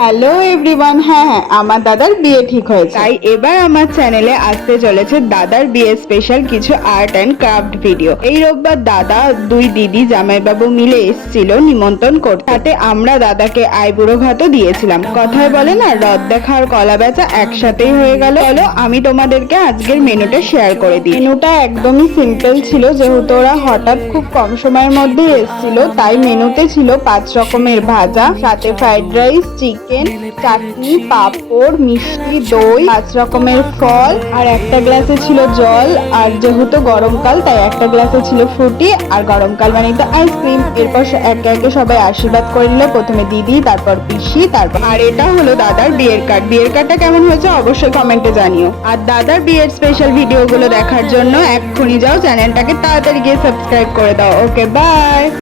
Hello everyone, হ্যাঁ আমার দাদার বিয়ে ঠিক হয়েছে, তাই এবার আমার চ্যানেলে আসতে চলেছে দাদার বিয়ে স্পেশাল কিছু আর্ট অ্যান্ড ক্রাফট ভিডিও। এই রোববার দাদা দুই দিদি জামাইবাবু মিলে এসেছিল নিমন্ত্রণ করতে, তাতে আমরা দাদাকে আইবুড়ো ভাতও দিয়েছিলাম। কথায় বলে না, রদ দেখা আর কলা বেচা একসাথেই হয়ে গেল। চলো আমি তোমাদেরকে আজকের মেনুটা শেয়ার করে দিই। মেনুটা একদমই সিম্পল ছিল, যেহেতু ওরা হঠাৎ খুব কম সময়ের মধ্যে এসেছিল, তাই মেনুতে ছিল 5 রকমের ভাজা, সাথে ফ্রাইড রাইস, চিকেন, চাটনি, পাঁপড়, মিষ্টি, দই, 5 রকমের ফল, আর একটা গ্লাসে ছিল জল। আর যেহেতু গরমকাল তাই একটা গ্লাসে ছিল ফ্রুটি, আর গরমকাল মানে তো আইসক্রিম। এরপর একে একে সবাই আশীর্বাদ করে নিল, প্রথমে দিদি, তারপর পিসি, তারপর আর এটা হলো দাদার বিয়ের কার্ড। বিয়ের কার্ডটা কেমন হয়েছে অবশ্যই কমেন্টে জানিও। আর দাদার বিয়ের স্পেশাল ভিডিওগুলো দেখার জন্য এক্ষুনি যাও চ্যানেলটাকে তাড়াতাড়ি গিয়ে সাবস্ক্রাইব করে দাও। ওকে, বাই।